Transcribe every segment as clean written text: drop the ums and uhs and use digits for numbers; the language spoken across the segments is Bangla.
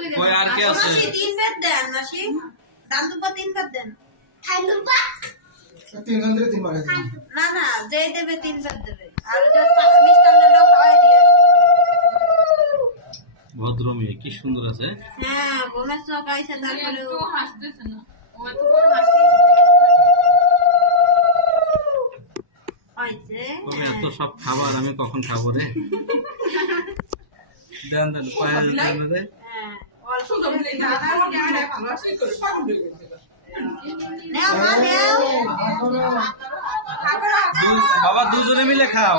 কই আর কে আছে? মাসি 3 বেদ দেন মাসি। দান দুপা 3 বেদ দেন। খাই দুপা 3 জন ধরে 3 বার আছে। না না যেই দেবে 3 বেদ দেবে। আর যে মিষ্টান্ন লোক খাওয়াই দিয়ে। ভদ্র মেয়ে কি সুন্দর আছে। হ্যাঁ গোমের চোখ আইছে তারপরে ও হাসতেছে না ও এত বড় হাসি হইছে। তবে এত সব খাবার আমি কখন খাবো রে? দেন দেন পায়েল দেন রে। হ্যাঁ অল্প শুধু বলে না না ভালো আছে করে পাগল হয়ে গেছে নাও মা নাও। বাবা দুজনে মিলে খাও।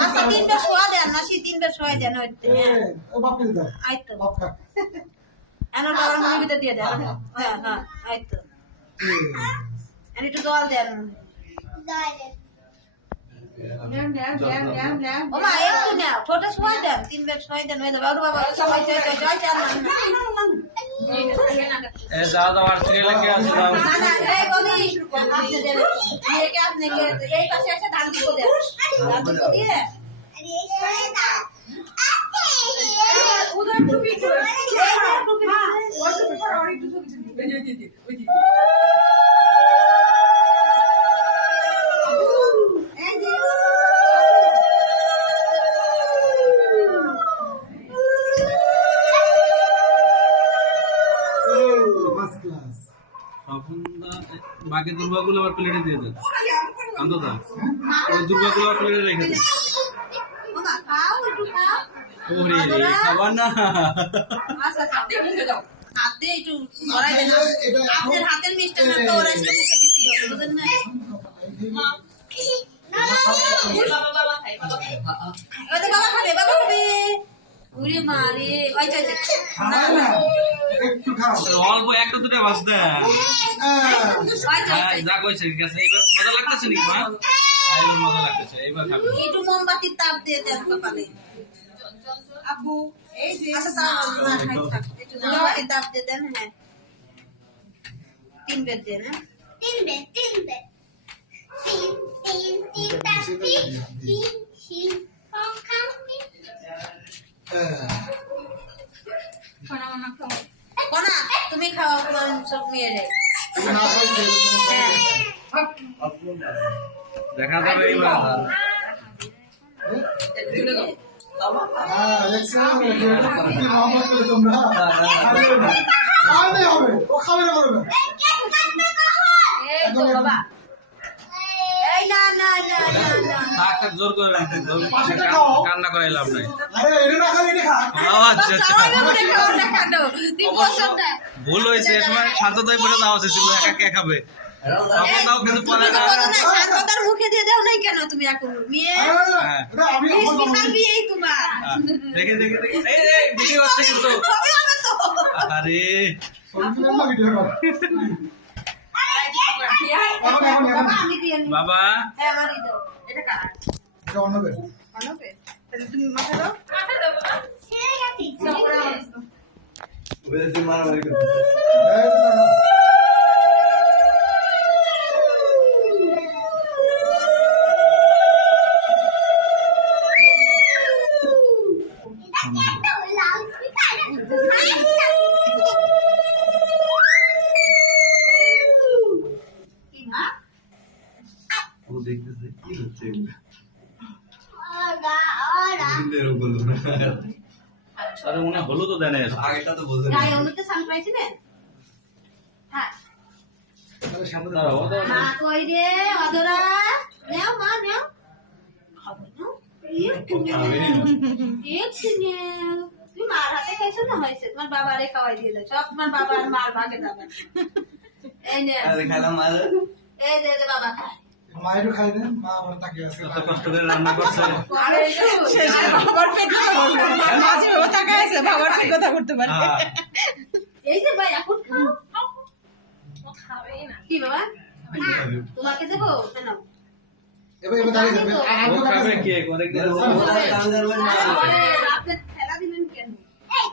মাসি 3 বেদ সোয়া দেন মাসি 3 বেদ সোয়া দেন হইতে। ও বাপ কে দাও। আইতো বাপ খা। এনার বাবার মুড়ি ভিতর দিয়ে দেন। হ্যাঁ হ্যাঁ আইতো। এনে একটু জল দেন। ও মা একটু নাও ছোট সোয়া দেন 3 বেদ সোয়া দেন হয়ে যাবে। আর বাবা সবাই চাই চাই চাই চাই এ দাও দাও আর সিরিয়ালে কে আছে দাও। না না এই বলি আপনি দেন একে আপনি এই পাশে এসে ধান দিব দেন। ধান দিব দিয়ে উধর টুপি টুপি ফার্স্ট ক্লাস। বাকি দুর্বাগুলো আবার প্লেটে দিয়ে দেন। আন্দা ওই দুর্বাগুলো আবার প্লেটে রেখে দেন। ওমা খাও একটু খাও। ওরে খাবার না। আচ্ছা হাতে মুখে দাও। হাতে একটু ভরাই দেন। আপনার হাতের মিষ্টান্ন তো ওরা এসে মুখে দিতে হবে বুঝেন না? বাবা খাই ওই তো বাবা খাবে বাবা খাবে। উরে মারে ওই চাই চাই। খাও না। একটু খাও। অল্প একটা দুটো বাস দেন। ওই চাই চাই। যা কইছে ঠিক আছে। এবার মজা লাগতেছে নাকি মা? এইবার মজা লাগতেছে। এইবার খাবে। একটু মোমবাতির তাপ দিয়ে দেন কপালে। আব্বু এই যে আচ্ছা চাও না খাই থাক। একটু মোমবাতির তাপ দিয়ে দেন হ্যাঁ। 3 বেদ দেন হ্যাঁ। কোনা তুমি খাও তোমার সব মেয়েরে। না খাইছে। হ্যাঁ দেখা যাবে এইবার। দেখছো কি মোহাম্মদ করে তোমরা। খাবে হবে। ও খাবে না করবে। এই তো বাবা। এই না না না না না। টাকা জোর করে রাখতেন। পাঁচটা খাও। কান্না করে লাভ নাই। আরে এটা না খালি এটা খা। আচ্ছা আচ্ছা। ভুল হয়েছে এ সময় শান্ততায় পড়ে দেওয়া উচিত ছিল। একা কে খাবে? তখন দাও কিন্তু পরে না। শান্ততার মুখে দিয়ে দাও নাই কেন তুমি এখন মেয়ে? এটা আমি স্পেশাল বিয়েই তোমার। দেখে দেখে দেখে এই ভিডিও হচ্ছে কিন্তু। সবই হবে তো। আরে সম্পূর্ণ ভিডিও কর। এখন আমি দিয়ে নিই। বাবা হ্যাঁ আমারই দাও। এটা কার? এটা অন্য বের। আনবে? তাহলে তুমি মাথা দাও। এই তো দাও। কি মা? ও দেখতেছে কি হচ্ছে আরে মনে হলো তো দেনে আগেটা তো বোঝে গায়ে হলুদে সান পাইছিলেন? হ্যাঁ। তাহলে সামনে দাঁড়াও দাঁড়াও। মা কই রে অদরা? নাও মা নাও। খাবে না? একটু নাও। তুমি মার হাতে খাইছো না হয়েছে তোমার বাবারে খাওয়াই দিয়ে দাও সব তোমার বাবা আর মার ভাগে যাবে। এই নে আরে খেলা মার এই দে দে বাবা খায়। মা একটু খাই দেন। মা আবার তাকিয়ে আছে। এত কষ্ট করে রান্না করছে। আরে হ্যাঁ। এই যে ভাই এখন খাও। কি বাবা? তোমাকে দেবো না এবার দাঁড়িয়ে যাবে। ও খাবে কে? অনেকদিন আরে রাতে খেলা দিলেন কেন? এই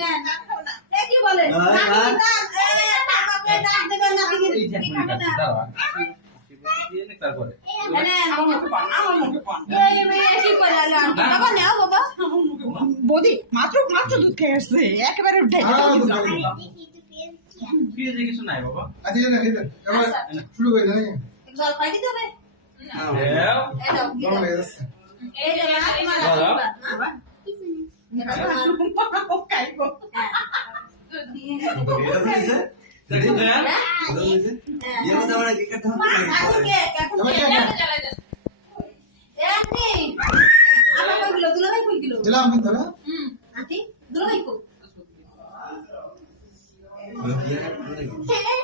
নেন, এই কি বলেন? তারপরে এই নেন, এই মেয়ে কি করে আলো আনতে বাবা নাও বাবা বৌদি মাত্র দুধ খেয়ে আসছে একেবারে উঠে ফ্রিজে কিছু নাই বাবা আচ্ছা এই দেন এবার শুরু করে দেন জল খাই দিতে হবে দেও এই দাও গরম হয়ে যাচ্ছে এই যে মা বাবা ও খাইবো এটা বুঝছে দেখো দেন এটা বুঝছে ये बता बड़ा की करता हूं এখন কে আপনি আমার কইলো দুলা ভাই কইলো দিলাম কিন্তু না আন্টি দুলা ভাই কই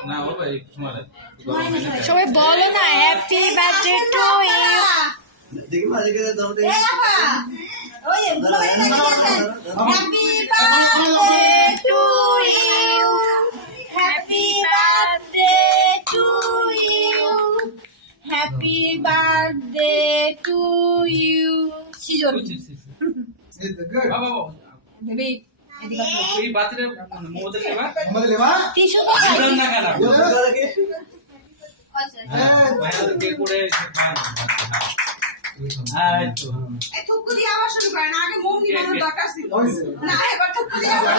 না বাবা এই সময় সবাই বলো না হ্যাপি বার্থডে টু ইউ देखिए मालिक के दम এ আপা ওই দুলা ভাই লাগিয়েছেন happy birthday to you happy birthday to you happy birthday to you season এই তো গুড বাবা বেবি এই বাতিরে মোবাইল নেবা আমাদের লেবা টিস্যু দিলাম না কেন ये बता रखे ভাইয়া কে করে এই তো এই থুকু দিয়ে আবার শুরু করেন আগে মৌনি বানানোর দরকার ছিল হইছে না এবার থুকু দিয়ে আবার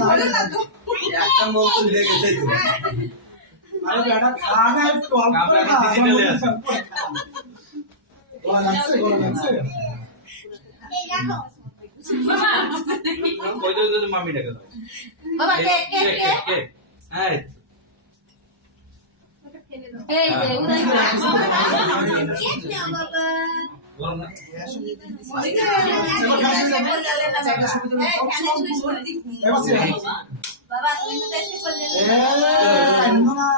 বলো না তো একটা মন তো লেগে গেছে তো আরে বেটা খানা একটু অল্প করে খা ডিজিটালে আছে গলা লাগছে ওই তো মামি ডাকে দাও বাবা কেক কেক কেক কে এই এই যে উদয় কেক নাও বাবা বল না এবার সে বাবা তুমি তো টেস্ট করলে এ না